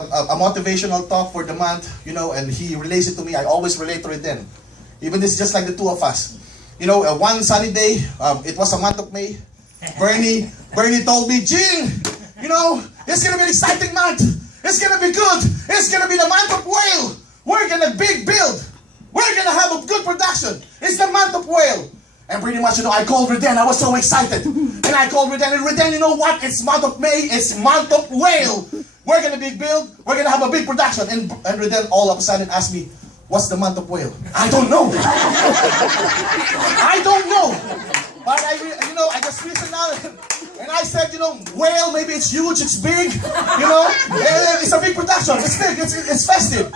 a motivational talk for the month, you know, and he relays it to me. I always relate to it then. Even this is just like the two of us. You know, one sunny day, it was a month of May. Bernie told me, Jing, you know, it's gonna be an exciting month. It's gonna be good. It's gonna be the month of whale. We're gonna big build. We're gonna have a good production. It's the month of whale. And pretty much, you know, I called Reden. I was so excited. And I called Reden. And Reden, you know what? It's month of May. It's month of whale. We're gonna big build. We're gonna have a big production. And Reden all of a sudden asked me, what's the month of whale? I don't know. I don't know. But I just reasoned out. And I said, you know, whale, maybe it's huge, it's big, you know. It's a big production. It's big. It's festive.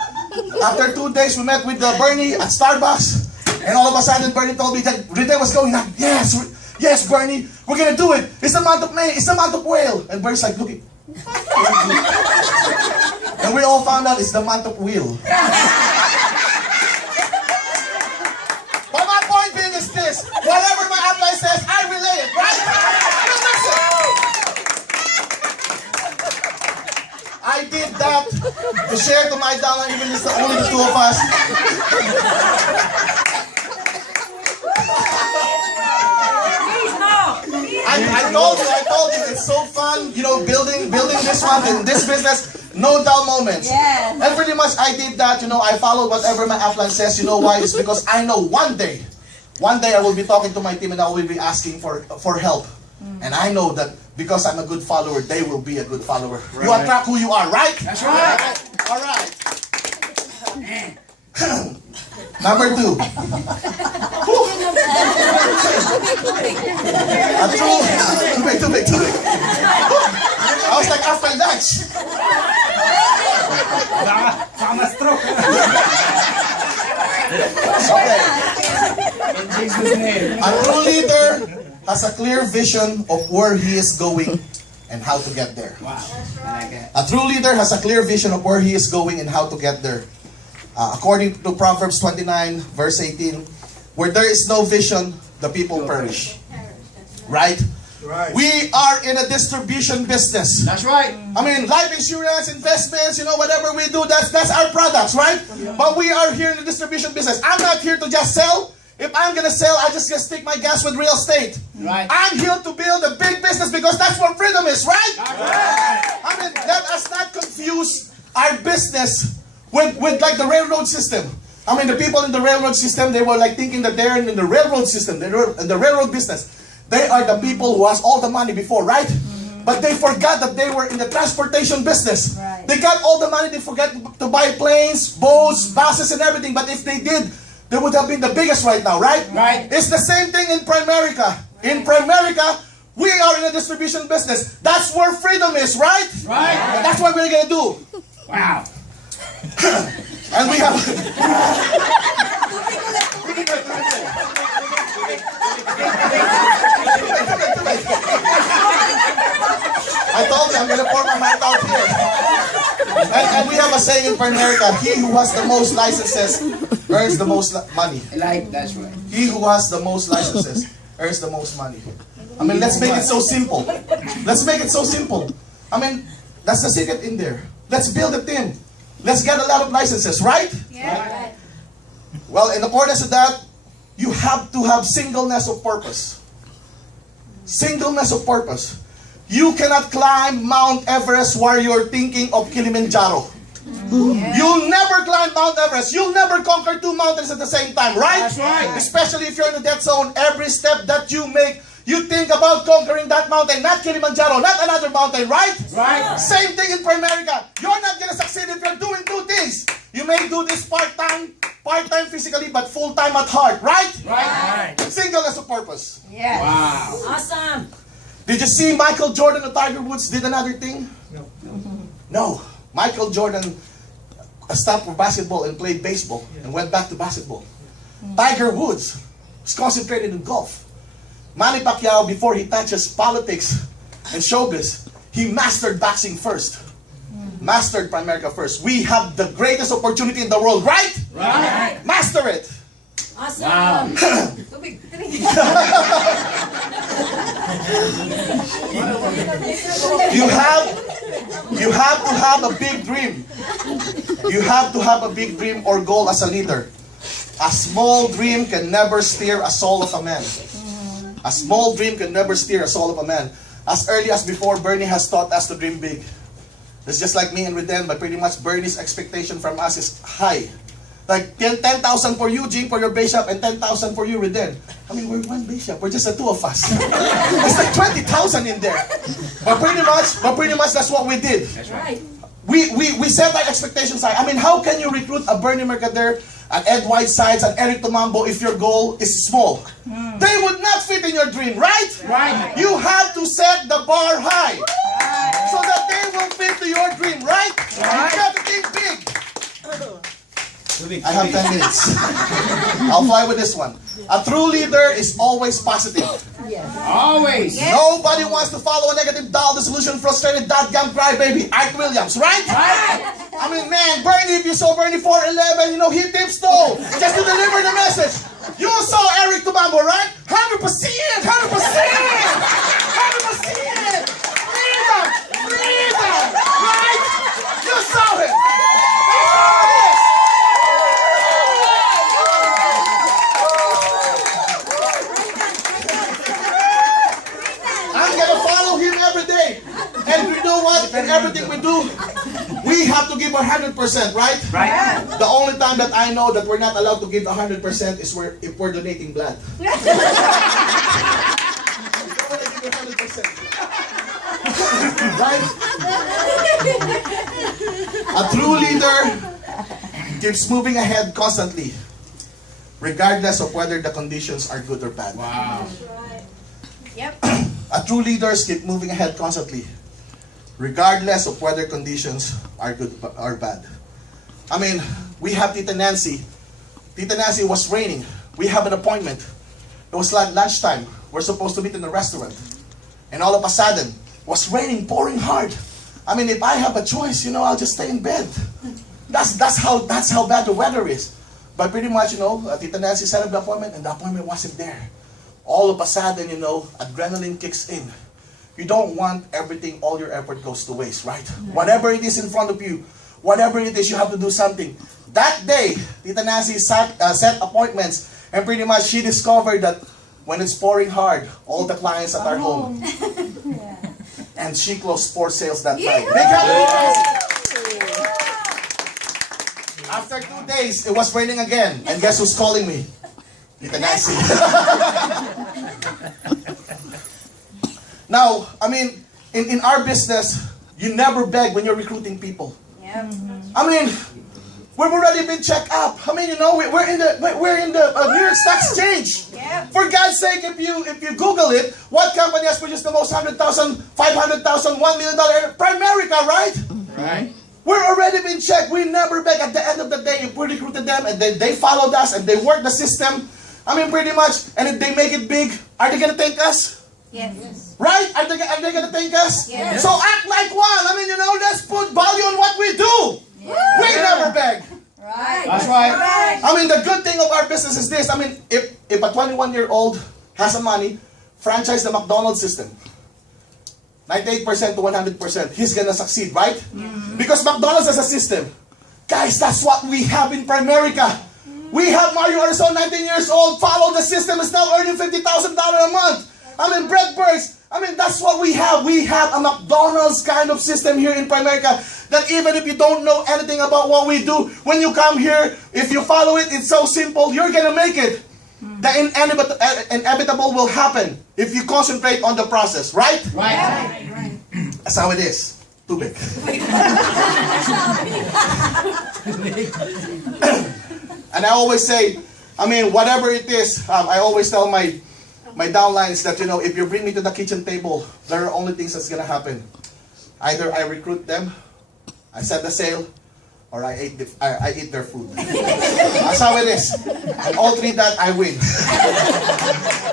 After 2 days, we met with Bernie at Starbucks. And all of a sudden, Bernie told me that Reden was going like, yes, Bernie, we're gonna do it. It's the month of May. It's the month of whale. And Bernie's like, looking. And we all found out it's the month of wheel. But my point being is this: whatever my upline says, I relay it, right? You listen. I did that to share to my downline, even if it's only the two of us. I told you, it's so fun, you know, building this one in this business, no dull moments. Yes. And pretty much I did that, you know, I followed whatever my upline says. You know why? It's because I know one day I will be talking to my team and I will be asking for help. And I know that because I'm a good follower, they will be a good follower. Right. You attract who you are, right? That's right. All right. Number 2. Too big. I was like, after lunch. Okay. A true leader has a clear vision of where he is going and how to get there. Wow. I like it. A true leader has a clear vision of where he is going and how to get there. According to Proverbs 29, verse 18, where there is no vision, the people perish. Right? Right. We are in a distribution business. That's right. I mean, life insurance, investments, you know, whatever we do, that's our products, right? Yeah. But we are here in the distribution business. I'm not here to just sell. If I'm going to sell, I just stick my gas with real estate. Right. I'm here to build a big business because that's what freedom is, right? Right. I mean, let us not confuse our business with like the railroad system. I mean, the people in the railroad system, they were like thinking that they're in the railroad system, they're in the railroad business. They are the people who has all the money before, right? But they forgot that they were in the transportation business. Right. They got all the money, they forgot to buy planes, boats, buses, and everything. But if they did, they would have been the biggest right now, right? Right. It's the same thing in Primerica. In Primerica, we are in a distribution business. That's where freedom is, right? Right. And that's what we're going to do. Wow. And we have... I told you I'm going to pour my mouth out here. And we have a saying in Primerica, he who has the most licenses earns the most money. That's right. He who has the most licenses earns the most money. I mean, let's make it so simple. Let's make it so simple. I mean, that's the secret in there. Let's build a team. Let's get a lot of licenses, right? Yeah. Right. Well, in accordance to that, you have to have singleness of purpose. Singleness of purpose. You cannot climb Mount Everest while you're thinking of Kilimanjaro. Yeah. You'll never climb Mount Everest. You'll never conquer 2 mountains at the same time, right? That's right. Especially if you're in the dead zone, every step that you make, you think about conquering that mountain, not Kilimanjaro, not another mountain, right? Right. Same thing in Primerica. You're not going to succeed if you're doing 2 things. You may do this part-time physically, but full-time at heart, right? Right. Singleness of purpose. Yes. Wow. Awesome. Did you see Michael Jordan or Tiger Woods did another thing? No. Michael Jordan stopped for basketball and played baseball and went back to basketball. Tiger Woods was concentrated in golf. Manny Pacquiao, before he touches politics and showbiz, he mastered boxing first. Mastered Primerica first. We have the greatest opportunity in the world, right? Right. Master it. Awesome. Wow. You have You have to have a big dream. You have to have a big dream or goal as a leader. A small dream can never steer a soul of a man. A small dream can never steer a soul of a man. As early as before, Bernie has taught us to dream big. It's just like me and Reden, but pretty much Bernie's expectation from us is high. Like 10,000 for you, Jing, for your bishop, and 10,000 for you, Reden. I mean, we're one bishop. We're just the two of us. It's like 20,000 in there. But pretty much that's what we did. That's right. We set our expectations high. I mean, how can you recruit a Bernie Mercader, an Ed Whitesides, an Eric Tumambo if your goal is small? They would not fit in your dream, right? Right. You have to set the bar high so that they will fit to your dream, right? You have to think big. I have 10 minutes. I'll fly with this one. A true leader is always positive. Always. Nobody wants to follow a negative, dull, disillusioned, frustrated, dot-gum crybaby, Art Williams, right? I mean, man, Bernie, if you saw Bernie 411, you know, he tips though, just to deliver the message. You saw Eric Tumambo, right? 100%, 100%, 100%. Freedom, freedom, right? You saw him. That's all it is. I'm gonna follow him every day. And you know what? In everything we do, we have to give 100%, right? Right. The only time that I know that we're not allowed to give 100% is if we're donating blood. We don't want to give 100%. Right? A true leader keeps moving ahead constantly, regardless of whether the conditions are good or bad. Wow. Yep. A true leaders keep moving ahead constantly, regardless of whether conditions are good or bad. I mean, we have Tita Nancy. Tita Nancy, it was raining. We have an appointment. It was like lunchtime. We're supposed to meet in the restaurant. And all of a sudden, it was raining, pouring hard. I mean, if I have a choice, you know, I'll just stay in bed. That's how bad the weather is. But pretty much, you know, Tita Nancy set up the appointment and the appointment wasn't there. All of a sudden, you know, adrenaline kicks in. You don't want everything, all your effort goes to waste, right? Whatever it is in front of you, whatever it is, you have to do something. That day, Tita Nancy set appointments, and pretty much she discovered that when it's pouring hard, all the clients at our home. And she closed 4 sales that night. Big hand. After 2 days, it was raining again. And guess who's calling me? Tita Nancy. Now, I mean, in our business, you never beg when you're recruiting people. Yep. I mean, we've already been checked up. I mean, you know, we're in the New York Stock Exchange. Yep. For God's sake, if you Google it, what company has produced the most 100,000, 500,000, $1 million? Primerica, right? Right. We're already been checked. We never beg. At the end of the day, if we recruited them and they followed us and they worked the system, I mean, pretty much, and if they make it big, are they going to thank us? Yes. Right? Are they going to thank us? Yes. So act like one. I mean, you know, let's put value on what we do. Yeah. We never beg. Right. That's right. I mean, the good thing of our business is this. I mean, if a 21-year-old has some money, franchise the McDonald's system. 98% to 100%, he's gonna succeed, right? Because McDonald's has a system. Guys, that's what we have in Primerica. We have Mario Arizona, 19 years old, follow the system, is now earning $50,000 a month. I mean, Brett Burks, I mean, that's what we have. We have a McDonald's kind of system here in Primerica that even if you don't know anything about what we do, when you come here, if you follow it, it's so simple, you're gonna make it. The inevitable will happen if you concentrate on the process, right? Right. That's how it is. Too big. And I always say, I mean, whatever it is, I always tell my downlines that, you know, if you bring me to the kitchen table, there are only things that's gonna happen. Either I recruit them, I set the sale, or I eat their food. That's how it is. And all 3 that I win.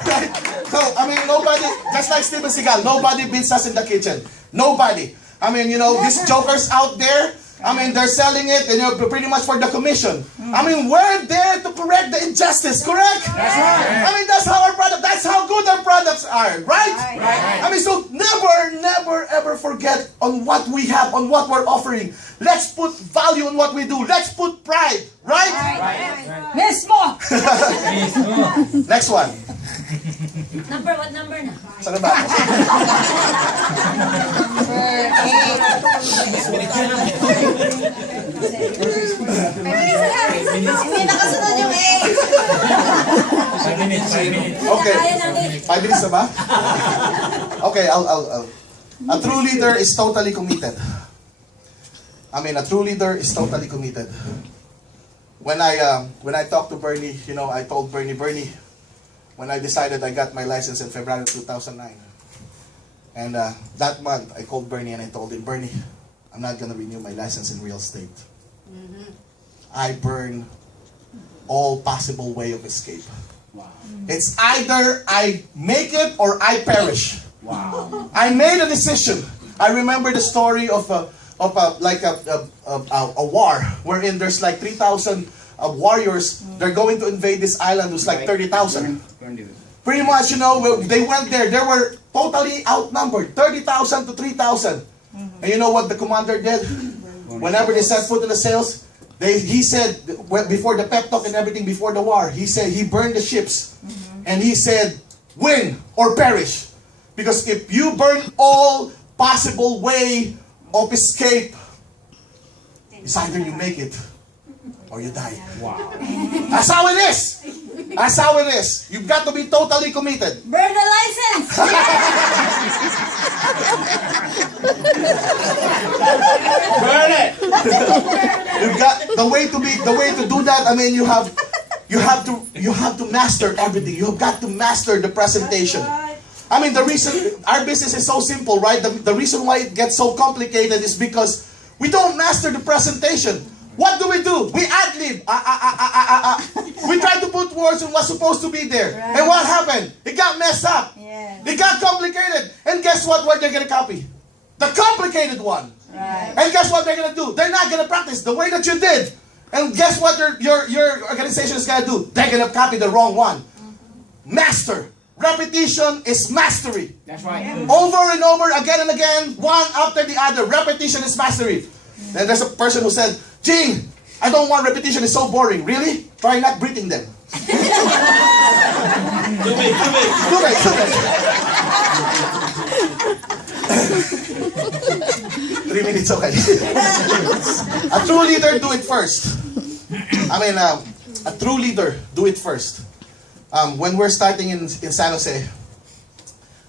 Right? So, I mean, nobody, just like Steven Seagal, nobody beats us in the kitchen. Nobody. I mean, you know, these jokers out there, I mean, they're selling it, and pretty much for the commission. I mean, we're there to correct the injustice, correct? That's right. I mean, that's how our product, that's how good our products are, right? Right. I mean, so never, ever forget on what we have, on what we're offering. Let's put value on what we do. Let's put pride, right? Mismo. Next one. What number na? Saan na ba? Hindi nakasunod yung A. 5 minutes, 5 minutes. Okay. Kaya ng A. 5 minutes na ba? Okay, I'll. A true leader is totally committed. I mean, a true leader is totally committed. When I talked to Bernie, you know, I told Bernie, when I decided I got my license in February 2009, and that month I called Bernie and I told him, Bernie, I'm not gonna renew my license in real estate. I burn all possible way of escape. Wow. It's either I make it or I perish. Wow. I made a decision. I remember the story of a war wherein there's like 3,000 warriors. They're going to invade this island. Who's like 30,000. Pretty much, you know, they went there. They were totally outnumbered, 30,000 to 3,000. And you know what the commander did? Whenever they set foot in the sails, he said, before the pep talk and everything, before the war, he said he burned the ships, and he said, win or perish. Because if you burn all possible way of escape, it's either you make it or you die. Wow. That's how it is. That's how it is. You've got to be totally committed. Burn the license! Burn it. You've got the way to do that. I mean, you have to master everything. You've got to master the presentation. I mean, the reason our business is so simple, right? The reason why it gets so complicated is because we don't master the presentation. What do? We ad-lib. We try to put words on what's supposed to be there. Right. And what happened? It got messed up. Yes. It got complicated. And guess what? What they're going to copy? The complicated one. Right. And guess what they're going to do? They're not going to practice the way that you did. And guess what your organization is going to do? They're going to copy the wrong one. Master. Repetition is mastery. That's right. Over and over, again and again, one after the other. Repetition is mastery. Then there's a person who said, Jing, I don't want repetition, it's so boring. Really? Try not breathing then. Do it. Do it. 3 minutes, okay. A true leader, do it first. I mean, a true leader, do it first. When we're starting in San Jose,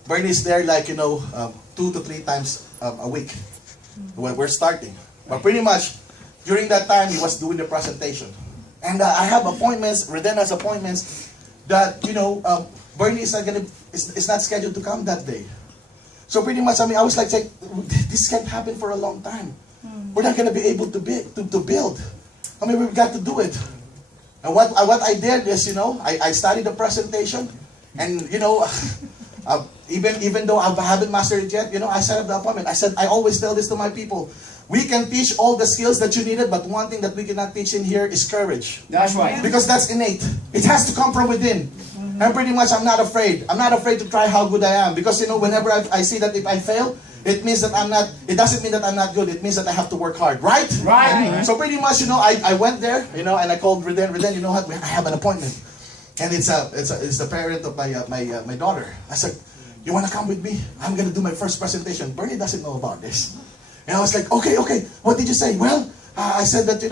Bernie's there like, 2 to 3 times a week when we're starting. But pretty much, during that time, he was doing the presentation. And I have appointments, Reden has appointments, that, Bernie is not scheduled to come that day. So pretty much, I was like, this can't happen for a long time. We're not going to be able to build. I mean, we've got to do it. And what I did is, I studied the presentation, and even though I haven't mastered it yet, I set up the appointment. I always tell this to my people: we can teach all the skills that you needed, but one thing that we cannot teach in here is courage. That's right. Because that's innate. It has to come from within. And pretty much, I'm not afraid. I'm not afraid to try how good I am, because whenever I see that if I fail, it means that I'm not. It doesn't mean that I'm not good. It means that I have to work hard, right? Right. So pretty much, I went there, and I called Reden. Reden, you know what? I have an appointment, and it's the parent of my daughter. I said, you want to come with me? I'm gonna do my first presentation. Bernie doesn't know about this, and I was like, okay. What did you say? Well, I said that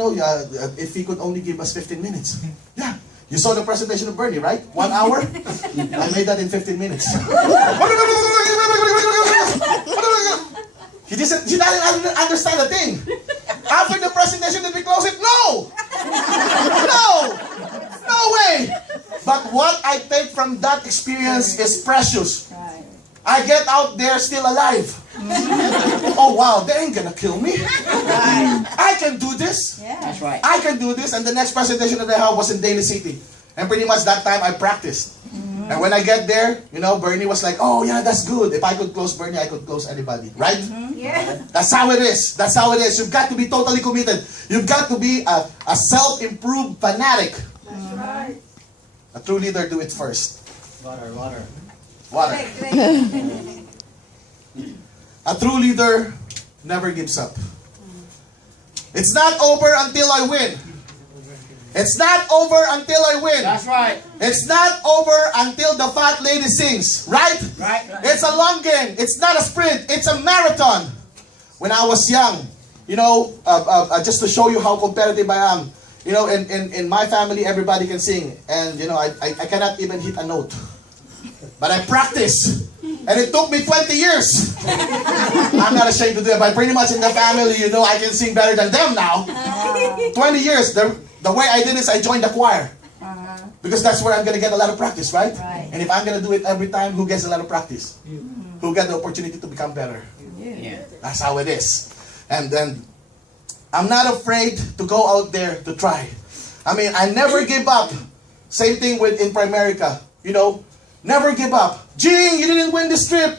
if he could only give us 15 minutes. Yeah. You saw the presentation of Bernie, right? 1 hour? I made that in 15 minutes. He doesn't understand a thing. After the presentation, did we close it? No! No way! But what I take from that experience is precious. I get out there still alive. Oh wow, they ain't gonna kill me. I can do this. That's right. I can do this. And the next presentation that I had was in Daly City. And pretty much that time I practiced. And when I get there, you know, Bernie was like, oh yeah, that's good. If I could close Bernie, I could close anybody. Right? Yeah. That's how it is. That's how it is. You've got to be totally committed. You've got to be a self-improved fanatic. That's right. A true leader do it first. Water. Water. A true leader never gives up. It's not over until I win. It's not over until I win. That's right. It's not over until the fat lady sings. Right? Right. It's a long game. It's not a sprint. It's a marathon. When I was young, you know, just to show you how competitive I am, you know, in my family, everybody can sing. And, you know, I cannot even hit a note. But I practice. And it took me 20 years. I'm not ashamed to do it, but pretty much in the family, you know, I can sing better than them now. 20 years. The way I did is I joined the choir. Because that's where I'm going to get a lot of practice, right? Right. And if I'm going to do it every time, who gets a lot of practice? Who get the opportunity to become better? Yeah. That's how it is. And then, I'm not afraid to go out there to try. I mean, I never give up. Same thing with in Primerica. You know, never give up. Jing, you didn't win this trip.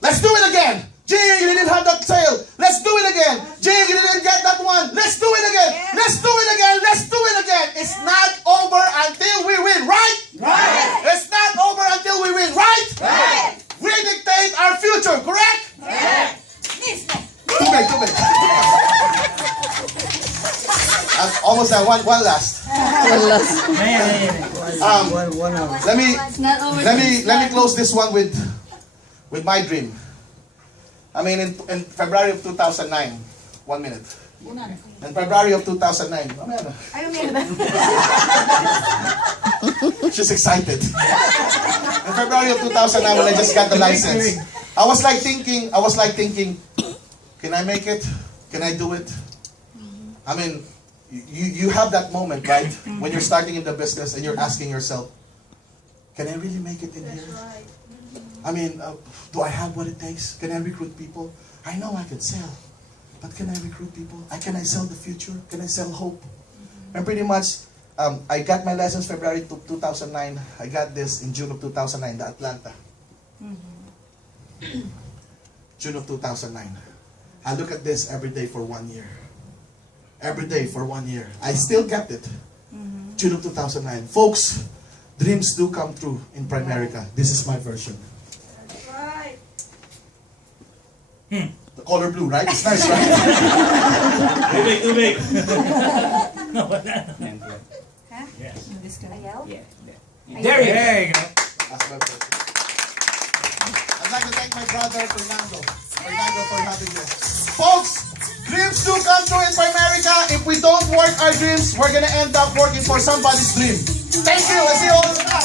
Let's do it again. Jing, you didn't have that sale. Let's do it again. Jing, you didn't get that one. Let's do it again. Let's do it again. Let's do it again. It's not over until we win, right? Right. It's not over until we win, right? Right. We dictate our future, correct? Correct. Mismo. Too big. Almost at one last. Let me close this one with my dream. I mean, in February of 2009, 1 minute. In February of 2009, she's excited. In February of 2009, when I just got the license, I was like thinking, can I make it? Can I do it? I mean, you have that moment, right? When you're starting in the business and you're asking yourself, can I really make it in here? I mean, do I have what it takes? Can I recruit people? I know I can sell, but can I recruit people? Can I sell the future? Can I sell hope? And pretty much, I got my license February 2009. I got this in June of 2009, the Atlanta. June of 2009. I look at this every day for 1 year. Every day for 1 year. I still kept it. June of 2009. Folks, dreams do come true in Primerica. This is my version. Right. The color blue, right? It's nice, right? Too big. No, Yes. Ayaw? There you go. There you go. That's my version. I'd like to thank my brother, Fernando, for having this. Folks, dreams do come true in Primerica. If we don't work our dreams, we're going to end up working for somebody's dream. Thank you. I see you all in the back.